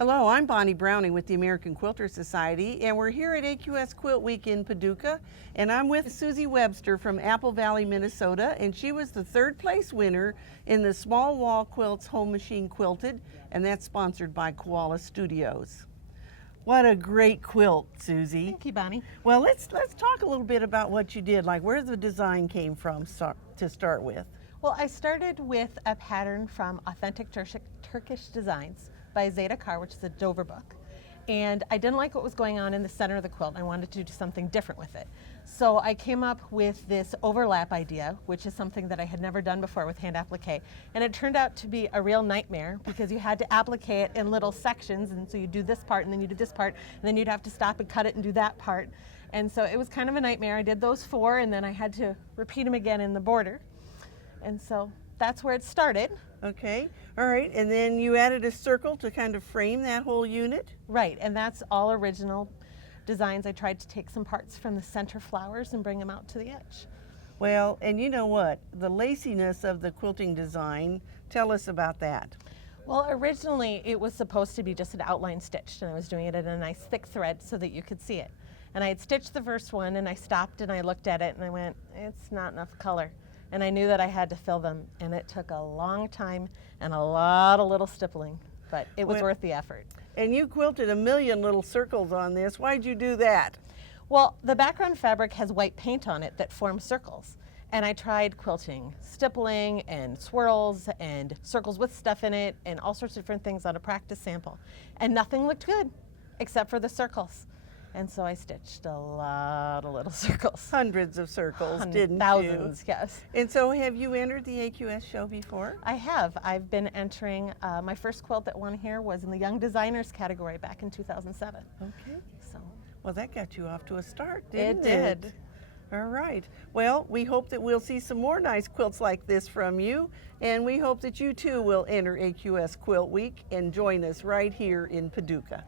Hello, I'm Bonnie Browning with the American Quilter Society, and we're here at AQS QuiltWeek in Paducah, and I'm with Suzy Webster from Apple Valley, Minnesota, and she was the third place winner in the Small Wall Quilts Home Machine Quilted, and that's sponsored by Koala Studios. What a great quilt, Suzy. Thank you, Bonnie. Well, let's talk a little bit about what you did, like where the design came from to start with. Well, I started with a pattern from Authentic Turkish Designs by Zeta Carr, which is a Dover book. And I didn't like what was going on in the center of the quilt. I wanted to do something different with it. So I came up with this overlap idea, which is something that I had never done before with hand applique. And it turned out to be a real nightmare because you had to applique it in little sections. And so you do this part and then you do this part, and then you'd have to stop and cut it and do that part. And so it was kind of a nightmare. I did those 4 and then I had to repeat them again in the border. And so that's where it started. Okay, all right, and then you added a circle to kind of frame that whole unit? Right, and that's all original designs. I tried to take some parts from the center flowers and bring them out to the edge. Well, and you know what? The laciness of the quilting design, tell us about that. Well, originally it was supposed to be just an outline stitched, and I was doing it in a nice thick thread so that you could see it. And I had stitched the first one, and I stopped and I looked at it and I went, it's not enough color. And I knew that I had to fill them, and it took a long time and a lot of little stippling, but it was worth the effort. And you quilted a million little circles on this. Why'd you do that? Well, the background fabric has white paint on it that forms circles. And I tried quilting stippling and swirls and circles with stuff in it and all sorts of different things on a practice sample. And nothing looked good except for the circles. And so I stitched a lot of little circles. Hundreds of circles, didn't you? Thousands, yes. And so have you entered the AQS show before? I have. I've been entering, my first quilt that won here was in the Young Designers category back in 2007. Okay. So, well, that got you off to a start, didn't it? It did. All right. Well, we hope that we'll see some more nice quilts like this from you, and we hope that you too will enter AQS Quilt Week and join us right here in Paducah.